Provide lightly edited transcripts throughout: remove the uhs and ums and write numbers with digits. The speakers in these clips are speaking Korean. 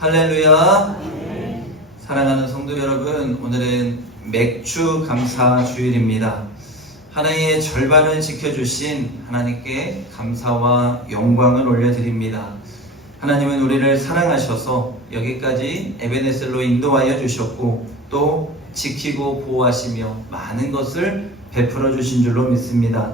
할렐루야. 사랑하는 성도 여러분, 오늘은 맥주 감사 주일입니다. 한 해의 절반을 지켜주신 하나님께 감사와 영광을 올려드립니다. 하나님은 우리를 사랑하셔서 여기까지 에베네셀로 인도하여 주셨고 또 지키고 보호하시며 많은 것을 베풀어 주신 줄로 믿습니다.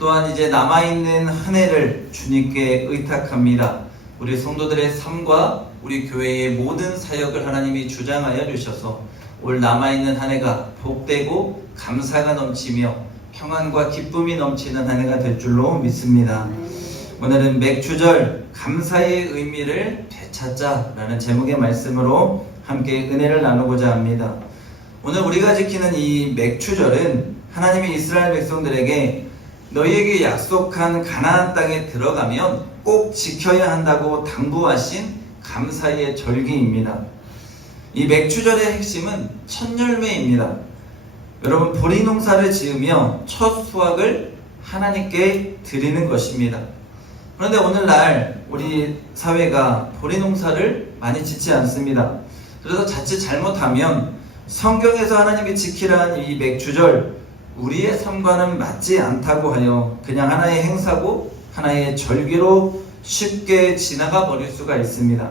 또한 이제 남아있는 한 해를 주님께 의탁합니다. 우리 성도들의 삶과 우리 교회의 모든 사역을 하나님이 주장하여 주셔서 올 남아있는 한 해가 복되고 감사가 넘치며 평안과 기쁨이 넘치는 한 해가 될 줄로 믿습니다. 오늘은 맥주절 감사의 의미를 되찾자라는 제목의 말씀으로 함께 은혜를 나누고자 합니다. 오늘 우리가 지키는 이 맥주절은 하나님이 이스라엘 백성들에게 너희에게 약속한 가나안 땅에 들어가면 꼭 지켜야 한다고 당부하신 감사의 절기입니다. 이 맥주절의 핵심은 첫 열매입니다. 여러분, 보리 농사를 지으며 첫 수확을 하나님께 드리는 것입니다. 그런데 오늘날 우리 사회가 보리 농사를 많이 짓지 않습니다. 그래서 자칫 잘못하면 성경에서 하나님이 지키라는 이 맥주절, 우리의 삶과는 맞지 않다고 하여 그냥 하나의 행사고 하나의 절기로 쉽게 지나가 버릴 수가 있습니다.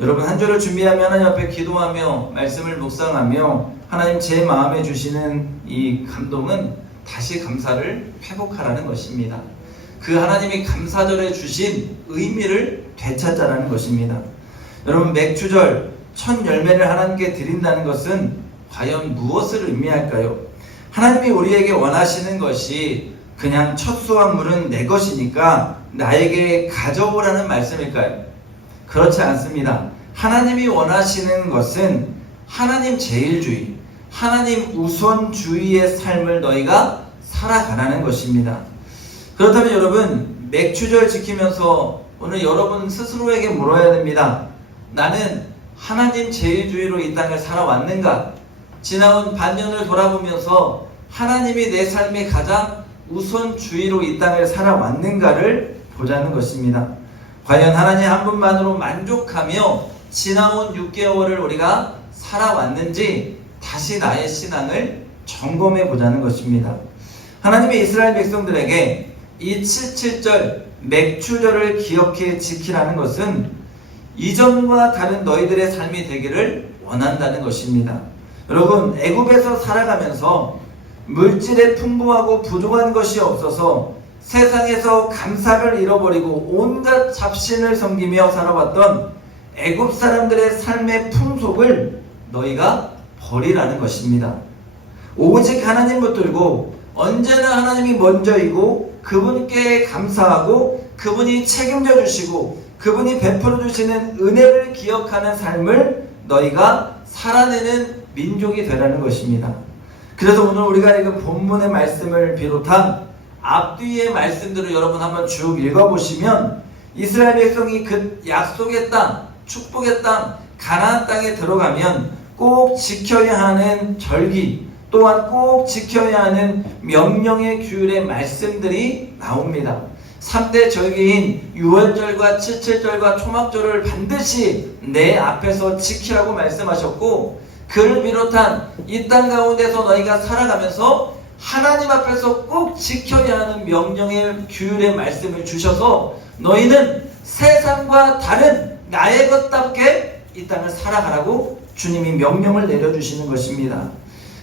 여러분, 한 주를 준비하면 하나님 앞에 기도하며 말씀을 묵상하며 하나님 제 마음에 주시는 이 감동은 다시 감사를 회복하라는 것입니다. 그 하나님이 감사절에 주신 의미를 되찾자라는 것입니다. 여러분, 맥주절 첫 열매를 하나님께 드린다는 것은 과연 무엇을 의미할까요? 하나님이 우리에게 원하시는 것이 그냥 첫 수확물은 내 것이니까 나에게 가져오라는 말씀일까요? 그렇지 않습니다. 하나님이 원하시는 것은 하나님 제일주의, 하나님 우선주의의 삶을 너희가 살아가라는 것입니다. 그렇다면 여러분, 맥주절 지키면서 오늘 여러분 스스로에게 물어야 됩니다. 나는 하나님 제일주의로 이 땅을 살아왔는가? 지나온 반년을 돌아보면서 하나님이 내 삶의 가장 우선주의로 이 땅을 살아왔는가를 보자는 것입니다. 과연 하나님 한 분만으로 만족하며 지나온 6개월을 우리가 살아왔는지 다시 나의 신앙을 점검해 보자는 것입니다. 하나님이 이스라엘 백성들에게 이 7.7절 맥주절을 기억해 지키라는 것은 이전과 다른 너희들의 삶이 되기를 원한다는 것입니다. 여러분, 애굽에서 살아가면서 물질에 풍부하고 부족한 것이 없어서 세상에서 감사를 잃어버리고 온갖 잡신을 섬기며 살아왔던 애굽 사람들의 삶의 풍속을 너희가 버리라는 것입니다. 오직 하나님 붙들고 언제나 하나님이 먼저이고 그분께 감사하고 그분이 책임져 주시고 그분이 베풀어 주시는 은혜를 기억하는 삶을 너희가 살아내는 민족이 되라는 것입니다. 그래서 오늘 우리가 읽은 본문의 말씀을 비롯한 앞뒤의 말씀들을 여러분 한번 쭉 읽어보시면 이스라엘 백성이 그 약속의 땅, 축복의 땅, 가나안 땅에 들어가면 꼭 지켜야 하는 절기, 또한 꼭 지켜야 하는 명령의 규율의 말씀들이 나옵니다. 3대 절기인 유월절과 칠칠절과 초막절을 반드시 내 앞에서 지키라고 말씀하셨고, 그를 비롯한 이 땅 가운데서 너희가 살아가면서 하나님 앞에서 꼭 지켜야 하는 명령의 규율의 말씀을 주셔서 너희는 세상과 다른 나의 것답게 이 땅을 살아가라고 주님이 명령을 내려주시는 것입니다.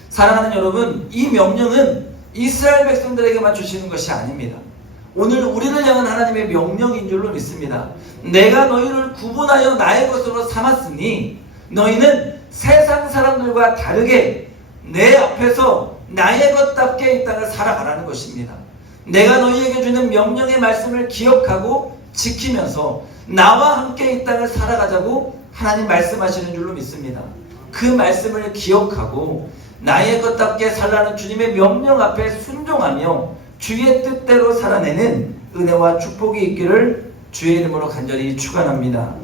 사랑하는 여러분, 이 명령은 이스라엘 백성들에게만 주시는 것이 아닙니다. 오늘 우리를 향한 하나님의 명령인 줄로 믿습니다. 내가 너희를 구분하여 나의 것으로 삼았으니 너희는 세상 사람들과 다르게 내 앞에서 나의 것답게 이 땅을 살아가라는 것입니다. 내가 너희에게 주는 명령의 말씀을 기억하고 지키면서 나와 함께 이 땅을 살아가자고 하나님 말씀하시는 줄로 믿습니다. 그 말씀을 기억하고 나의 것답게 살라는 주님의 명령 앞에 순종하며 주의 뜻대로 살아내는 은혜와 축복이 있기를 주의 이름으로 간절히 축원합니다.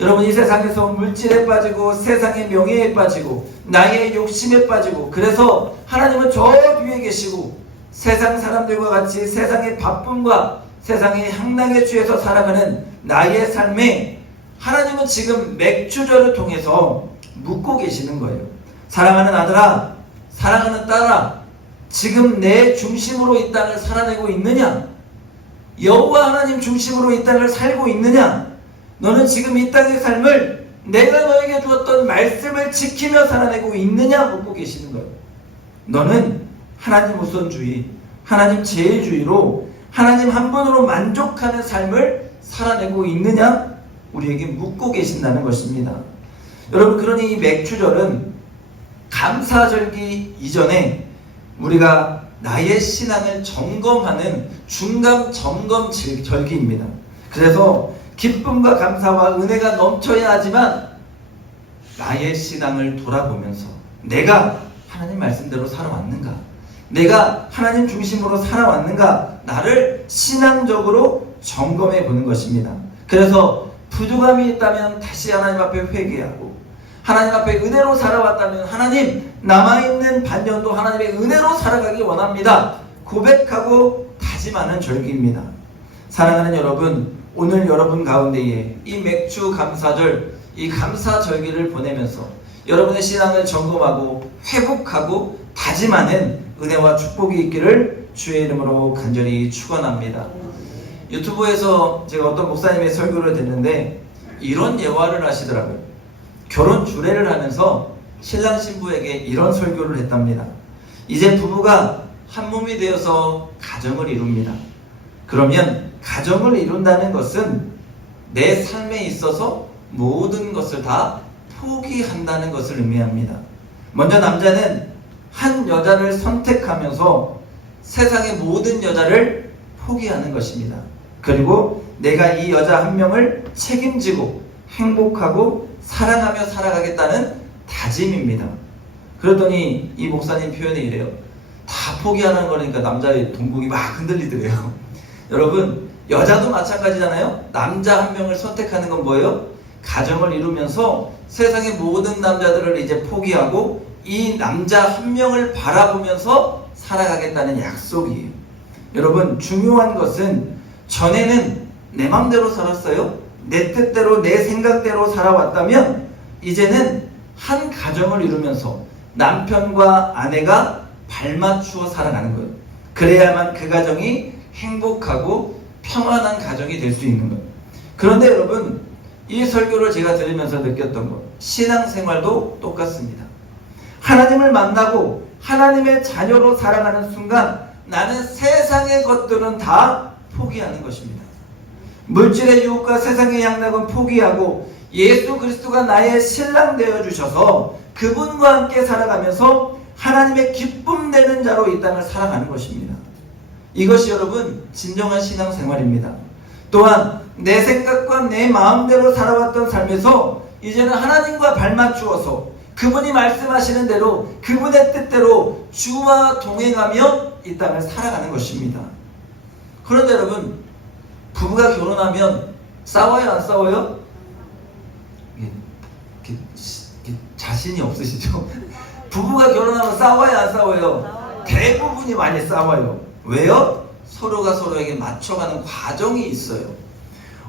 여러분, 이 세상에서 물질에 빠지고 세상의 명예에 빠지고 나의 욕심에 빠지고, 그래서 하나님은 저 뒤에 계시고 세상 사람들과 같이 세상의 바쁨과 세상의 향락에 취해서 살아가는 나의 삶에 하나님은 지금 맥주절을 통해서 묻고 계시는 거예요. 사랑하는 아들아, 사랑하는 딸아, 지금 내 중심으로 이 땅을 살아내고 있느냐? 여호와 하나님 중심으로 이 땅을 살고 있느냐? 너는 지금 이 땅의 삶을 내가 너에게 주었던 말씀을 지키며 살아내고 있느냐? 묻고 계시는 거예요. 너는 하나님 우선주의, 하나님 제일주의로 하나님 한 분으로 만족하는 삶을 살아내고 있느냐? 우리에게 묻고 계신다는 것입니다. 여러분, 그러니 이 맥주절은 감사절기 이전에 우리가 나의 신앙을 점검하는 중간 점검 절기입니다. 그래서 기쁨과 감사와 은혜가 넘쳐야 하지만 나의 신앙을 돌아보면서 내가 하나님 말씀대로 살아왔는가? 내가 하나님 중심으로 살아왔는가? 나를 신앙적으로 점검해 보는 것입니다. 그래서 부족함이 있다면 다시 하나님 앞에 회개하고, 하나님 앞에 은혜로 살아왔다면 하나님, 남아있는 반년도 하나님의 은혜로 살아가기 원합니다. 고백하고 다짐하는 절기입니다. 사랑하는 여러분, 오늘 여러분 가운데에 이 맥주 감사절, 이 감사절기를 보내면서 여러분의 신앙을 점검하고 회복하고 다짐하는 은혜와 축복이 있기를 주의 이름으로 간절히 축원합니다. 유튜브에서 제가 어떤 목사님의 설교를 듣는데 이런 예화를 하시더라고요. 결혼 주례를 하면서 신랑 신부에게 이런 설교를 했답니다. 이제 부부가 한 몸이 되어서 가정을 이룹니다. 그러면 가정을 이룬다는 것은 내 삶에 있어서 모든 것을 다 포기한다는 것을 의미합니다. 먼저 남자는 한 여자를 선택하면서 세상의 모든 여자를 포기하는 것입니다. 그리고 내가 이 여자 한 명을 책임지고 행복하고 사랑하며 살아가겠다는 다짐입니다. 그러더니 이 목사님 표현이 이래요. 다 포기하는 거니까 남자의 동공이 막 흔들리더래요. 여러분, 여자도 마찬가지잖아요. 남자 한 명을 선택하는 건 뭐예요? 가정을 이루면서 세상의 모든 남자들을 이제 포기하고 이 남자 한 명을 바라보면서 살아가겠다는 약속이에요. 여러분, 중요한 것은 전에는 내 맘대로 살았어요. 내 뜻대로 내 생각대로 살아왔다면 이제는 한 가정을 이루면서 남편과 아내가 발맞추어 살아가는 거예요. 그래야만 그 가정이 행복하고 평안한 가정이 될 수 있는 거예요. 그런데 여러분, 이 설교를 제가 들으면서 느꼈던 것, 신앙생활도 똑같습니다. 하나님을 만나고 하나님의 자녀로 살아가는 순간 나는 세상의 것들은 다 포기하는 것입니다. 물질의 유혹과 세상의 양락은 포기하고 예수 그리스도가 나의 신랑 되어 주셔서 그분과 함께 살아가면서 하나님의 기쁨 되는 자로 이 땅을 살아가는 것입니다. 이것이 여러분 진정한 신앙생활입니다. 또한 내 생각과 내 마음대로 살아왔던 삶에서 이제는 하나님과 발맞추어서 그분이 말씀하시는 대로 그분의 뜻대로 주와 동행하며 이 땅을 살아가는 것입니다. 그런데 여러분, 부부가 결혼하면 싸워요, 안 싸워요? 자신이 없으시죠? 부부가 결혼하면 싸워요, 안 싸워요? 대부분이 많이 싸워요. 왜요? 서로가 서로에게 맞춰가는 과정이 있어요.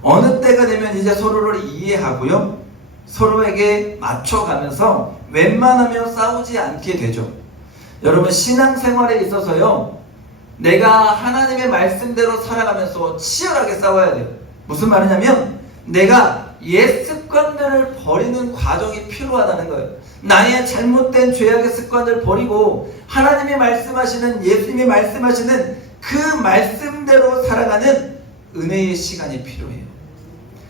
어느 때가 되면 이제 서로를 이해하고요, 서로에게 맞춰가면서 웬만하면 싸우지 않게 되죠. 여러분, 신앙생활에 있어서요, 내가 하나님의 말씀대로 살아가면서 치열하게 싸워야 돼요. 무슨 말이냐면 내가 옛 습관들을 버리는 과정이 필요하다는 거예요. 나의 잘못된 죄악의 습관을 버리고 하나님이 말씀하시는, 예수님이 말씀하시는 그 말씀대로 살아가는 은혜의 시간이 필요해요.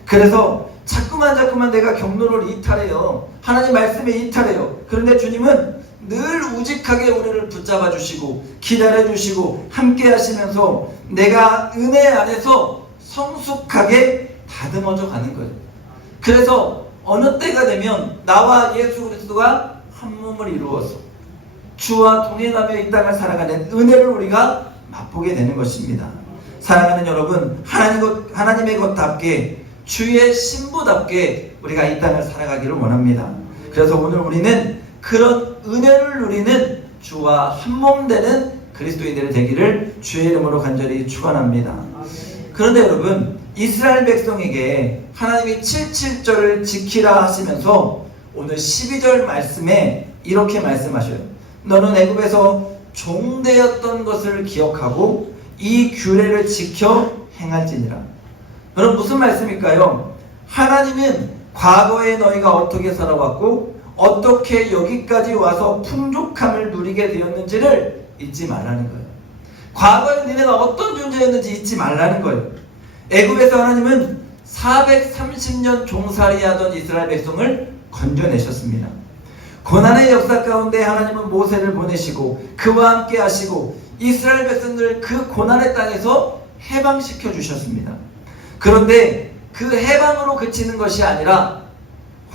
그래서 자꾸만 내가 경로를 이탈해요. 하나님 말씀에 이탈해요. 그런데 주님은 늘 우직하게 우리를 붙잡아 주시고 기다려 주시고 함께 하시면서 내가 은혜 안에서 성숙하게 다듬어져 가는 거예요. 그래서 어느 때가 되면 나와 예수 그리스도가 한 몸을 이루어서 주와 동행하며 이 땅을 살아가는 은혜를 우리가 맛보게 되는 것입니다. 사랑하는 여러분, 하나님의 것답게 주의 신부답게 우리가 이 땅을 살아가기를 원합니다. 그래서 오늘 우리는 그런 은혜를 누리는 주와 한몸 되는 그리스도인들이 되기를 주의 이름으로 간절히 축원합니다. 그런데 여러분, 이스라엘 백성에게 하나님이 77절을 지키라 하시면서 오늘 12절 말씀에 이렇게 말씀하셔요. 너는 애굽에서 종되었던 것을 기억하고 이 규례를 지켜 행할지니라. 여러분 무슨 말씀일까요? 하나님은 과거에 너희가 어떻게 살아왔고 어떻게 여기까지 와서 풍족함을 누리게 되었는지를 잊지 말라는 거예요. 과거에 너네가 어떤 존재였는지 잊지 말라는 거예요. 애굽에서 하나님은 430년 종살이 하던 이스라엘 백성을 건져내셨습니다. 고난의 역사 가운데 하나님은 모세를 보내시고 그와 함께 하시고 이스라엘 백성들을 그 고난의 땅에서 해방시켜 주셨습니다. 그런데 그 해방으로 그치는 것이 아니라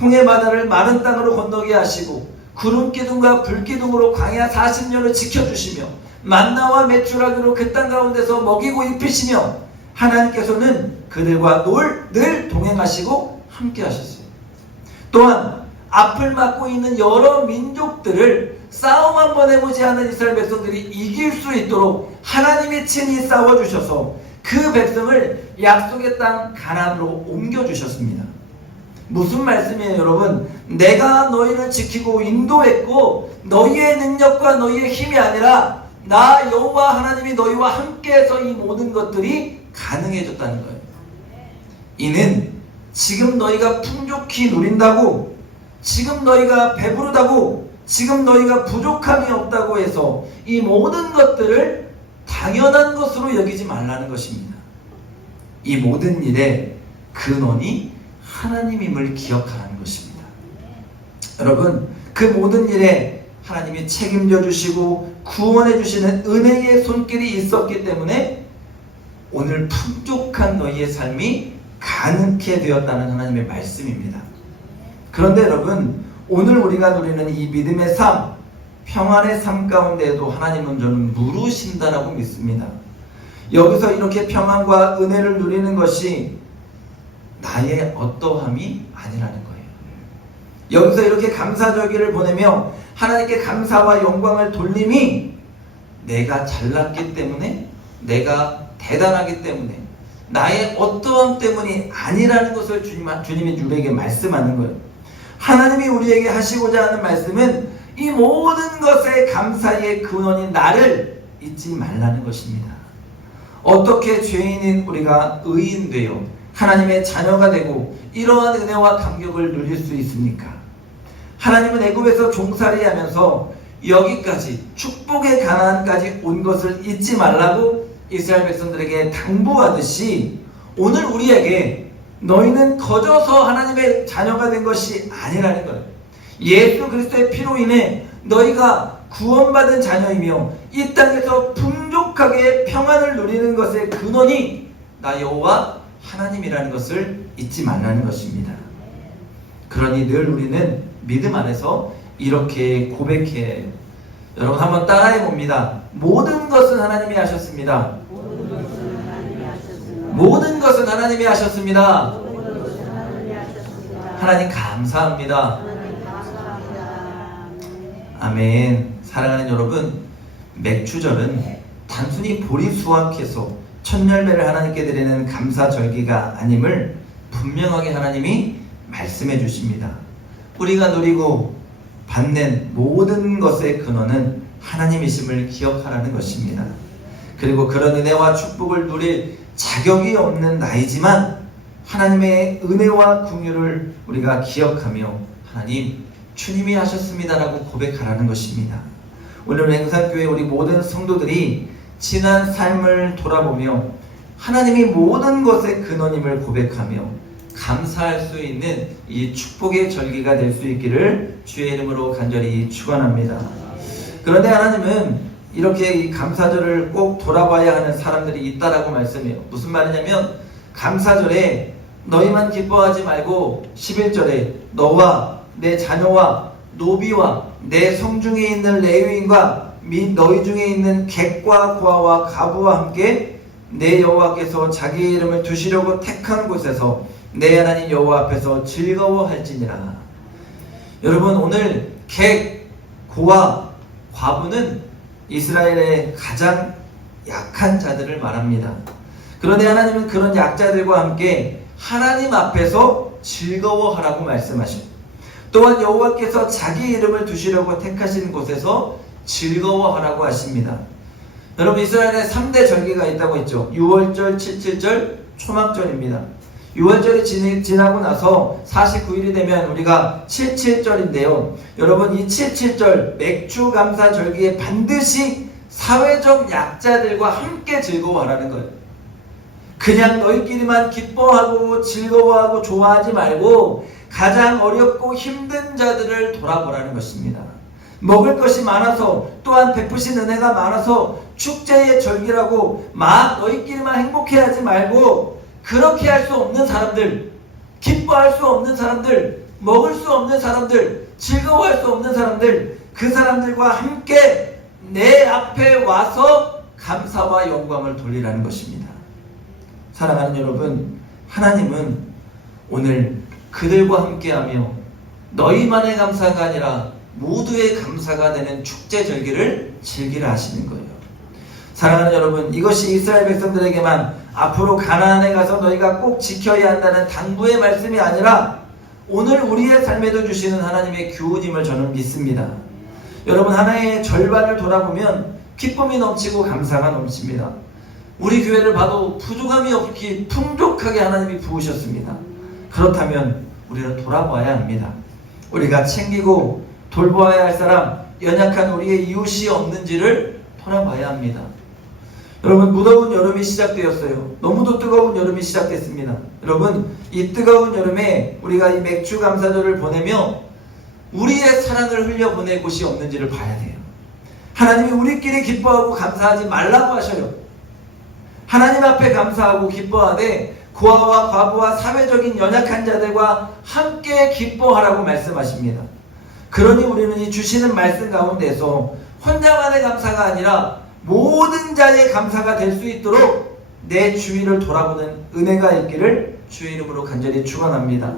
홍해 바다를 마른 땅으로 건너게 하시고 구름 기둥과 불 기둥으로 광야 40년을 지켜주시며 만나와 메추라기로 그 땅 가운데서 먹이고 입히시며 하나님께서는 그들과 늘 동행하시고 함께 하셨어요. 또한 앞을 막고 있는 여러 민족들을 싸움 한 번 해보지 않은 이스라엘 백성들이 이길 수 있도록 하나님이 친히 싸워주셔서 그 백성을 약속의 땅 가나안으로 옮겨주셨습니다. 무슨 말씀이에요 여러분? 내가 너희를 지키고 인도했고 너희의 능력과 너희의 힘이 아니라 나 여호와 하나님이 너희와 함께해서 이 모든 것들이 가능해졌다는 거예요. 이는 지금 너희가 풍족히 누린다고, 지금 너희가 배부르다고, 지금 너희가 부족함이 없다고 해서 이 모든 것들을 당연한 것으로 여기지 말라는 것입니다. 이 모든 일의 근원이 하나님임을 기억하라는 것입니다. 여러분, 그 모든 일에 하나님이 책임져 주시고 구원해 주시는 은혜의 손길이 있었기 때문에 오늘 풍족한 너희의 삶이 가능케 되었다는 하나님의 말씀입니다. 그런데 여러분, 오늘 우리가 누리는 이 믿음의 삶, 평안의 삶 가운데에도 하나님은 저는 물으신다라고 믿습니다. 여기서 이렇게 평안과 은혜를 누리는 것이 나의 어떠함이 아니라는 거예요. 여기서 이렇게 감사절기를 보내며 하나님께 감사와 영광을 돌림이 내가 잘났기 때문에, 내가 대단하기 때문에, 나의 어떠함 때문이 아니라는 것을 주님이 우리에게 말씀하는 거예요. 하나님이 우리에게 하시고자 하는 말씀은 이 모든 것의 감사의 근원인 나를 잊지 말라는 것입니다. 어떻게 죄인인 우리가 의인 되어 하나님의 자녀가 되고 이러한 은혜와 감격을 누릴 수 있습니까? 하나님은 애굽에서 종살이하면서 여기까지 축복의 가나안까지 온 것을 잊지 말라고 이스라엘 백성들에게 당부하듯이 오늘 우리에게 너희는 거저서 하나님의 자녀가 된 것이 아니라는 거예요. 예수 그리스도의 피로 인해 너희가 구원받은 자녀이며 이 땅에서 풍족하게 평안을 누리는 것의 근원이 나 여호와 하나님이라는 것을 잊지 말라는 것입니다. 그러니 늘 우리는 믿음 안에서 이렇게 고백해야 해요. 여러분 한번 따라해 봅니다. 모든 것은 하나님이 하셨습니다. 모든 것은 하나님이 하셨습니다. 하나님 감사합니다. 아멘. 사랑하는 여러분, 맥주절은 단순히 보리 수확해서 첫 열매를 하나님께 드리는 감사절기가 아님을 분명하게 하나님이 말씀해 주십니다. 우리가 누리고 받는 모든 것의 근원은 하나님이심을 기억하라는 것입니다. 그리고 그런 은혜와 축복을 누릴 자격이 없는 나이지만 하나님의 은혜와 긍휼을 우리가 기억하며 하나님 주님이 하셨습니다라고 고백하라는 것입니다. 오늘 행산교회 우리 모든 성도들이 지난 삶을 돌아보며 하나님이 모든 것의 근원임을 고백하며 감사할 수 있는 이 축복의 절기가 될 수 있기를 주의 이름으로 간절히 축원합니다. 그런데 하나님은 이렇게 이 감사절을 꼭 돌아봐야 하는 사람들이 있다라고 말씀해요. 무슨 말이냐면 감사절에 너희만 기뻐하지 말고 11절에 너와 내 자녀와 노비와 내 성중에 있는 레위인과 및 너희 중에 있는 객과 고아와 가부와 함께 내 여호와께서 자기 이름을 두시려고 택한 곳에서 내 하나님 여호와 앞에서 즐거워할지니라. 여러분 오늘 객, 고아, 과부는 이스라엘의 가장 약한 자들을 말합니다. 그런데 하나님은 그런 약자들과 함께 하나님 앞에서 즐거워하라고 말씀하십니다. 또한 여호와께서 자기 이름을 두시려고 택하신 곳에서 즐거워하라고 하십니다. 여러분, 이스라엘에 3대 절기가 있다고 했죠. 6월절, 7.7절, 초막절입니다. 6월절이 지나고 나서 49일이 되면 우리가 7.7절인데요. 여러분, 이 7.7절 맥주 감사 절기에 반드시 사회적 약자들과 함께 즐거워하라는 거예요. 그냥 너희끼리만 기뻐하고 즐거워하고 좋아하지 말고 가장 어렵고 힘든 자들을 돌아보라는 것입니다. 먹을 것이 많아서 또한 베푸신 은혜가 많아서 축제의 절기라고 막 너희끼리만 행복해하지 말고 그렇게 할 수 없는 사람들, 기뻐할 수 없는 사람들, 먹을 수 없는 사람들, 즐거워할 수 없는 사람들, 그 사람들과 함께 내 앞에 와서 감사와 영광을 돌리라는 것입니다. 사랑하는 여러분, 하나님은 오늘 그들과 함께하며 너희만의 감사가 아니라 모두의 감사가 되는 축제 절기를 즐기라 하시는 거예요. 사랑하는 여러분, 이것이 이스라엘 백성들에게만 앞으로 가나안에 가서 너희가 꼭 지켜야 한다는 당부의 말씀이 아니라 오늘 우리의 삶에도 주시는 하나님의 교훈임을 저는 믿습니다. 여러분, 하나의 절반을 돌아보면 기쁨이 넘치고 감사가 넘칩니다. 우리 교회를 봐도 부족함이 없기 풍족하게 하나님이 부으셨습니다. 그렇다면 우리는 돌아봐야 합니다. 우리가 챙기고 돌보아야 할 사람, 연약한 우리의 이웃이 없는지를 돌아봐야 합니다. 여러분, 무더운 여름이 시작되었어요. 너무도 뜨거운 여름이 시작됐습니다. 여러분, 이 뜨거운 여름에 우리가 이 맥주 감사절을 보내며 우리의 사랑을 흘려보낼 곳이 없는지를 봐야 돼요. 하나님이 우리끼리 기뻐하고 감사하지 말라고 하셔요. 하나님 앞에 감사하고 기뻐하되 고아와 과부와 사회적인 연약한 자들과 함께 기뻐하라고 말씀하십니다. 그러니 우리는 이 주시는 말씀 가운데서 혼자만의 감사가 아니라 모든 자의 감사가 될 수 있도록 내 주위를 돌아보는 은혜가 있기를 주의 이름으로 간절히 축원합니다.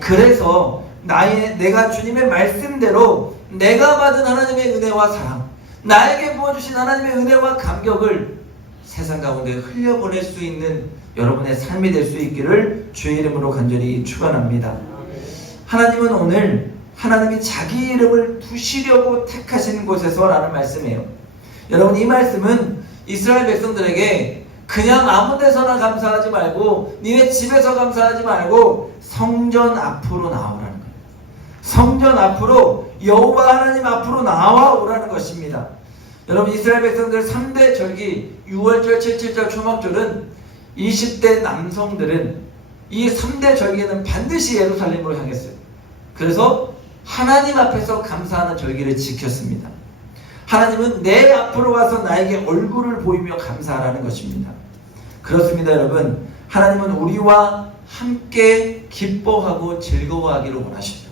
그래서 내가 주님의 말씀대로 내가 받은 하나님의 은혜와 사랑, 나에게 부어주신 하나님의 은혜와 감격을 세상 가운데 흘려보낼 수 있는 여러분의 삶이 될 수 있기를 주의 이름으로 간절히 축원합니다. 하나님은 오늘 하나님이 자기 이름을 두시려고 택하신 곳에서 라는 말씀이에요. 여러분, 이 말씀은 이스라엘 백성들에게 그냥 아무 데서나 감사하지 말고 니네 집에서 감사하지 말고 성전 앞으로 나오라는 거예요. 성전 앞으로, 여호와 하나님 앞으로 나와오라는 것입니다. 여러분, 이스라엘 백성들 3대 절기 6월절, 7.7절, 초막절은 20대 남성들은 이 3대 절기에는 반드시 예루살렘으로 향했어요. 그래서 하나님 앞에서 감사하는 절기를 지켰습니다. 하나님은 내 앞으로 와서 나에게 얼굴을 보이며 감사하라는 것입니다. 그렇습니다, 여러분. 하나님은 우리와 함께 기뻐하고 즐거워하기를 원하시죠.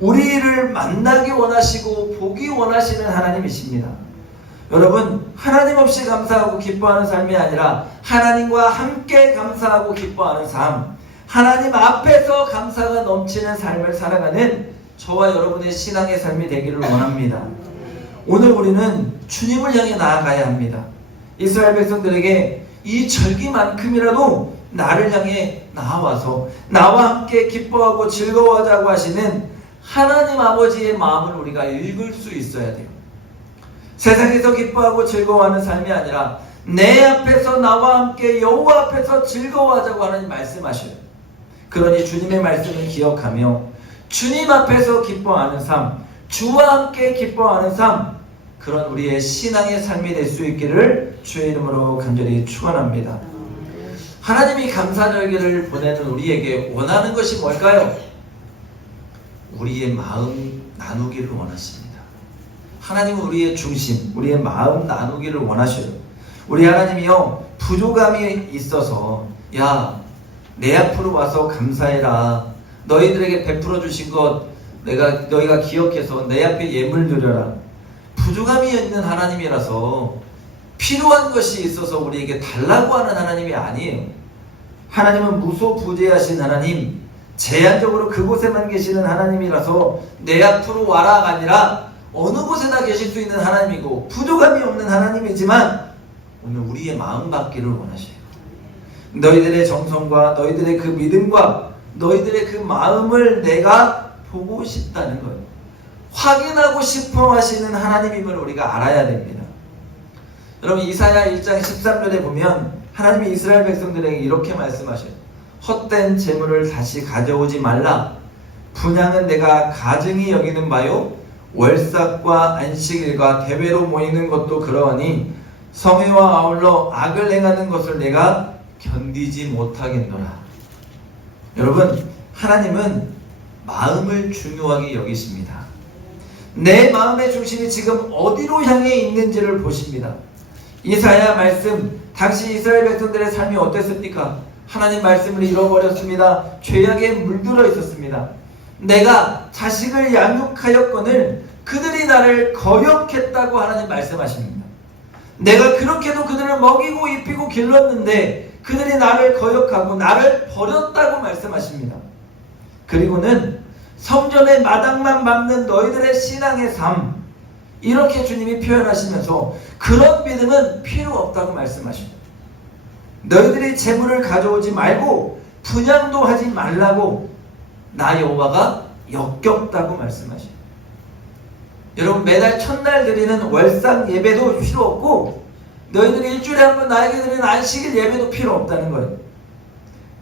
우리를 만나기 원하시고 보기 원하시는 하나님이십니다. 여러분, 하나님 없이 감사하고 기뻐하는 삶이 아니라 하나님과 함께 감사하고 기뻐하는 삶, 하나님 앞에서 감사가 넘치는 삶을 살아가는 저와 여러분의 신앙의 삶이 되기를 원합니다. 오늘 우리는 주님을 향해 나아가야 합니다. 이스라엘 백성들에게 이 절기만큼이라도 나를 향해 나와서 나와 함께 기뻐하고 즐거워하자고 하시는 하나님 아버지의 마음을 우리가 읽을 수 있어야 돼요. 세상에서 기뻐하고 즐거워하는 삶이 아니라 내 앞에서 나와 함께 여호와 앞에서 즐거워하자고 하나님 말씀하셔요. 그러니 주님의 말씀을 기억하며 주님 앞에서 기뻐하는 삶, 주와 함께 기뻐하는 삶, 그런 우리의 신앙의 삶이 될 수 있기를 주의 이름으로 간절히 축원합니다. 하나님이 감사절기를 보내는 우리에게 원하는 것이 뭘까요? 우리의 마음 나누기를 원하십니다. 하나님은 우리의 중심, 우리의 마음 나누기를 원하셔요. 우리 하나님이요, 부족함이 있어서 야, 내 앞으로 와서 감사해라. 너희들에게 베풀어 주신 것 너희가 기억해서 내 앞에 예물 드려라. 부족함이 있는 하나님이라서 필요한 것이 있어서 우리에게 달라고 하는 하나님이 아니에요. 하나님은 무소부재하신 하나님, 제한적으로 그곳에만 계시는 하나님이라서 내 앞으로 와라가 아니라 어느 곳에나 계실 수 있는 하나님이고 부족함이 없는 하나님이지만 오늘 우리의 마음 받기를 원하셔요. 너희들의 정성과 너희들의 그 믿음과 너희들의 그 마음을 내가 보고 싶다는 거예요. 확인하고 싶어 하시는 하나님임을 우리가 알아야 됩니다. 여러분 이사야 1장 13절에 보면 하나님이 이스라엘 백성들에게 이렇게 말씀하셔요. 헛된 재물을 다시 가져오지 말라. 분향은 내가 가증히 여기는 바요 월삭과 안식일과 대회로 모이는 것도 그러하니 성회와 아울러 악을 행하는 것을 내가 견디지 못하겠노라. 여러분 하나님은 마음을 중요하게 여기십니다. 내 마음의 중심이 지금 어디로 향해 있는지를 보십니다. 이사야 말씀, 당시 이스라엘 백성들의 삶이 어땠습니까? 하나님 말씀을 잃어버렸습니다. 죄악에 물들어 있었습니다. 내가 자식을 양육하였거늘 그들이 나를 거역했다고 하나님 말씀하십니다. 내가 그렇게도 그들을 먹이고 입히고 길렀는데 그들이 나를 거역하고 나를 버렸다고 말씀하십니다. 그리고는 성전의 마당만 밟는 너희들의 신앙의 삶, 이렇게 주님이 표현하시면서 그런 믿음은 필요 없다고 말씀하십니다. 너희들이 재물을 가져오지 말고 분향도 하지 말라고 나 여호와가 역겹다고 말씀하십니다. 여러분 매달 첫날 드리는 월상 예배도 필요 없고 너희들이 일주일에 한 번 나에게 드리는 안식일 예배도 필요 없다는 거예요.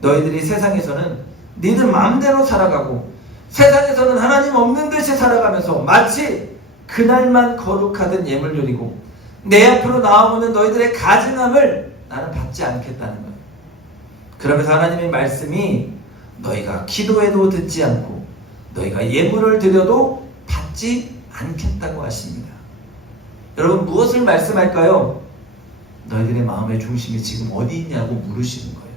너희들이 세상에서는 니들 마음대로 살아가고 세상에서는 하나님 없는 듯이 살아가면서 마치 그날만 거룩하던 예물 드리고 내 앞으로 나아오는 너희들의 가증함을 나는 받지 않겠다는 거예요. 그러면서 하나님의 말씀이 너희가 기도해도 듣지 않고 너희가 예물을 드려도 받지 않겠다고 하십니다. 여러분 무엇을 말씀할까요? 너희들의 마음의 중심이 지금 어디 있냐고 물으시는 거예요.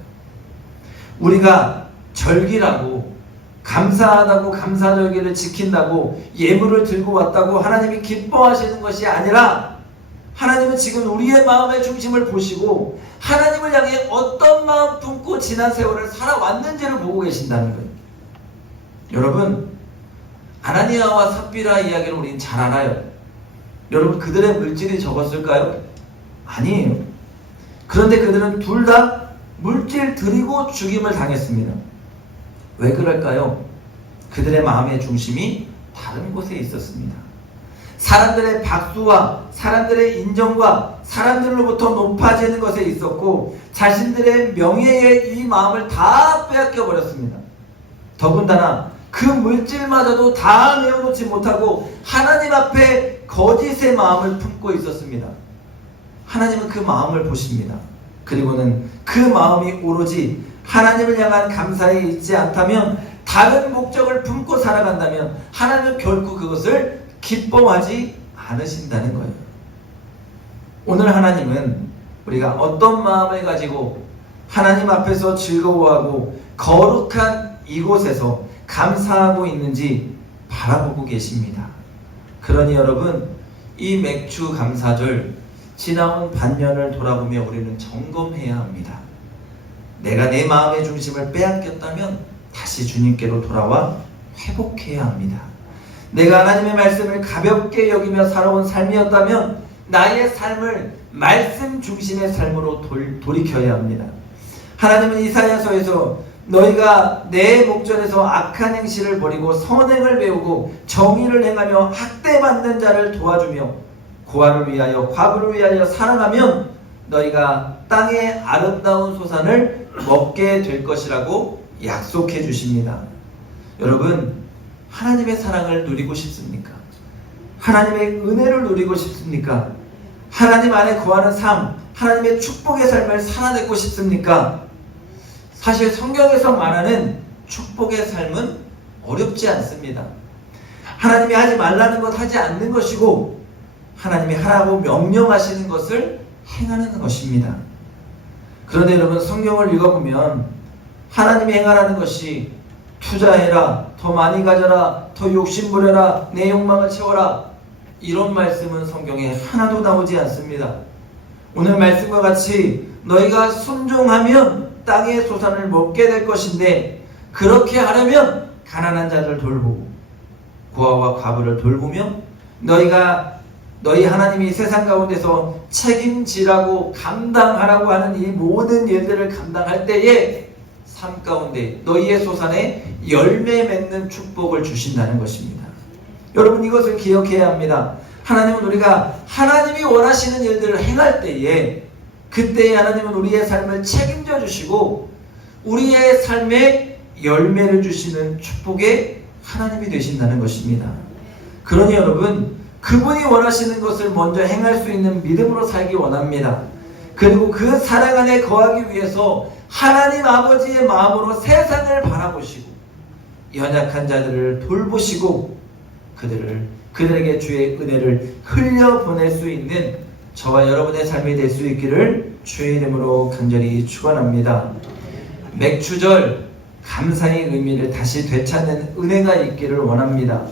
우리가 절기라고 감사하다고 감사절기를 지킨다고 예물을 들고 왔다고 하나님이 기뻐하시는 것이 아니라 하나님은 지금 우리의 마음의 중심을 보시고 하나님을 향해 어떤 마음 품고 지난 세월을 살아왔는지를 보고 계신다는 거예요. 여러분 아나니아와 삽비라 이야기를 우리는 잘 알아요. 여러분 그들의 물질이 적었을까요? 아니에요. 그런데 그들은 둘 다 물질 드리고 죽임을 당했습니다. 왜 그럴까요? 그들의 마음의 중심이 다른 곳에 있었습니다. 사람들의 박수와 사람들의 인정과 사람들로부터 높아지는 것에 있었고 자신들의 명예에 이 마음을 다 빼앗겨 버렸습니다. 더군다나 그 물질마저도 다 내어놓지 못하고 하나님 앞에 거짓의 마음을 품고 있었습니다. 하나님은 그 마음을 보십니다. 그리고는 그 마음이 오로지 하나님을 향한 감사에 있지 않다면 다른 목적을 품고 살아간다면 하나님은 결코 그것을 기뻐하지 않으신다는 거예요. 오늘 하나님은 우리가 어떤 마음을 가지고 하나님 앞에서 즐거워하고 거룩한 이곳에서 감사하고 있는지 바라보고 계십니다. 그러니 여러분 이 맥주 감사절 지나온 반년을 돌아보며 우리는 점검해야 합니다. 내가 내 마음의 중심을 빼앗겼다면 다시 주님께로 돌아와 회복해야 합니다. 내가 하나님의 말씀을 가볍게 여기며 살아온 삶이었다면 나의 삶을 말씀 중심의 삶으로 돌이켜야 합니다. 하나님은 이사야서에서 너희가 내 목전에서 악한 행실을 버리고 선행을 배우고 정의를 행하며 학대받는 자를 도와주며 고아를 위하여 과부를 위하여 사랑하면 너희가 땅의 아름다운 소산을 먹게 될 것이라고 약속해 주십니다. 여러분 하나님의 사랑을 누리고 싶습니까? 하나님의 은혜를 누리고 싶습니까? 하나님 안에 거하는 삶, 하나님의 축복의 삶을 살아내고 싶습니까? 사실 성경에서 말하는 축복의 삶은 어렵지 않습니다. 하나님이 하지 말라는 것 하지 않는 것이고 하나님이 하라고 명령하시는 것을 행하는 것입니다. 그런데 여러분 성경을 읽어보면 하나님이 행하라는 것이 투자해라, 더 많이 가져라, 더 욕심부려라, 내 욕망을 채워라, 이런 말씀은 성경에 하나도 나오지 않습니다. 오늘 말씀과 같이 너희가 순종하면 땅의 소산을 먹게 될 것인데 그렇게 하려면 가난한 자를 돌보고 고아와 과부를 돌보며 너희가 너희 하나님이 세상 가운데서 책임지라고 감당하라고 하는 이 모든 일들을 감당할 때에 삶 가운데 너희의 소산에 열매 맺는 축복을 주신다는 것입니다. 여러분, 이것을 기억해야 합니다. 하나님은 우리가 하나님이 원하시는 일들을 행할 때에 그때에 하나님은 우리의 삶을 책임져 주시고 우리의 삶에 열매를 주시는 축복의 하나님이 되신다는 것입니다. 그러니 여러분, 그분이 원하시는 것을 먼저 행할 수 있는 믿음으로 살기 원합니다. 그리고 그 사랑 안에 거하기 위해서 하나님 아버지의 마음으로 세상을 바라보시고 연약한 자들을 돌보시고 그들에게 주의 은혜를 흘려보낼 수 있는 저와 여러분의 삶이 될 수 있기를 주의 이름으로 간절히 축원합니다. 맥주절 감사의 의미를 다시 되찾는 은혜가 있기를 원합니다.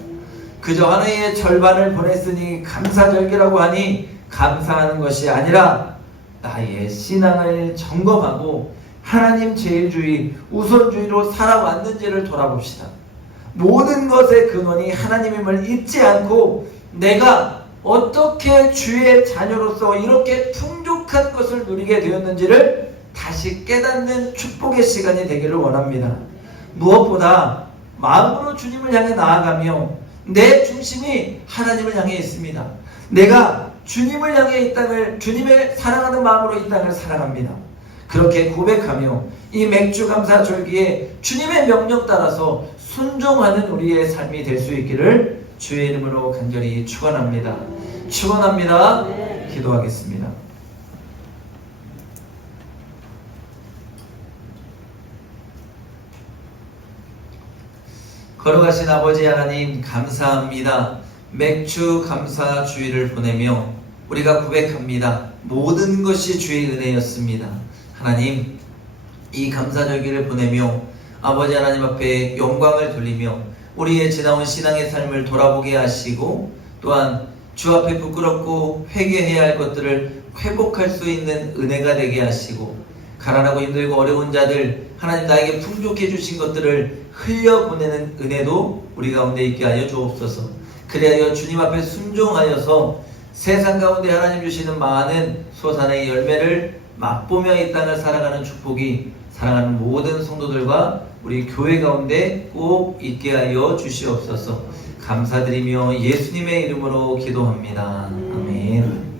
그저 한 해의 절반을 보냈으니 감사절기라고 하니 감사하는 것이 아니라 나의 신앙을 점검하고 하나님 제일주의, 우선주의로 살아왔는지를 돌아봅시다. 모든 것의 근원이 하나님임을 잊지 않고 내가 어떻게 주의 자녀로서 이렇게 풍족한 것을 누리게 되었는지를 다시 깨닫는 축복의 시간이 되기를 원합니다. 무엇보다 마음으로 주님을 향해 나아가며 내 중심이 하나님을 향해 있습니다. 내가 주님을 향해 이 땅을, 주님의 사랑하는 마음으로 이 땅을 살아갑니다. 그렇게 고백하며 이 맥주 감사 절기에 주님의 명령 따라서 순종하는 우리의 삶이 될 수 있기를 주의 이름으로 간절히 축원합니다. 축원합니다. 기도하겠습니다. 걸어가신 아버지 하나님 감사합니다. 맥주 감사 주일을 보내며 우리가 고백합니다. 모든 것이 주의 은혜였습니다. 하나님, 이 감사절기를 보내며 아버지 하나님 앞에 영광을 돌리며 우리의 지나온 신앙의 삶을 돌아보게 하시고 또한 주 앞에 부끄럽고 회개해야 할 것들을 회복할 수 있는 은혜가 되게 하시고 가난하고 힘들고 어려운 자들 하나님 나에게 풍족해 주신 것들을 흘려보내는 은혜도 우리 가운데 있게 하여 주옵소서. 그리하여 주님 앞에 순종하여서 세상 가운데 하나님 주시는 많은 소산의 열매를 맛보며 이 땅을 살아가는 축복이 사랑하는 모든 성도들과 우리 교회 가운데 꼭 있게 하여 주시옵소서. 감사드리며 예수님의 이름으로 기도합니다. 아멘.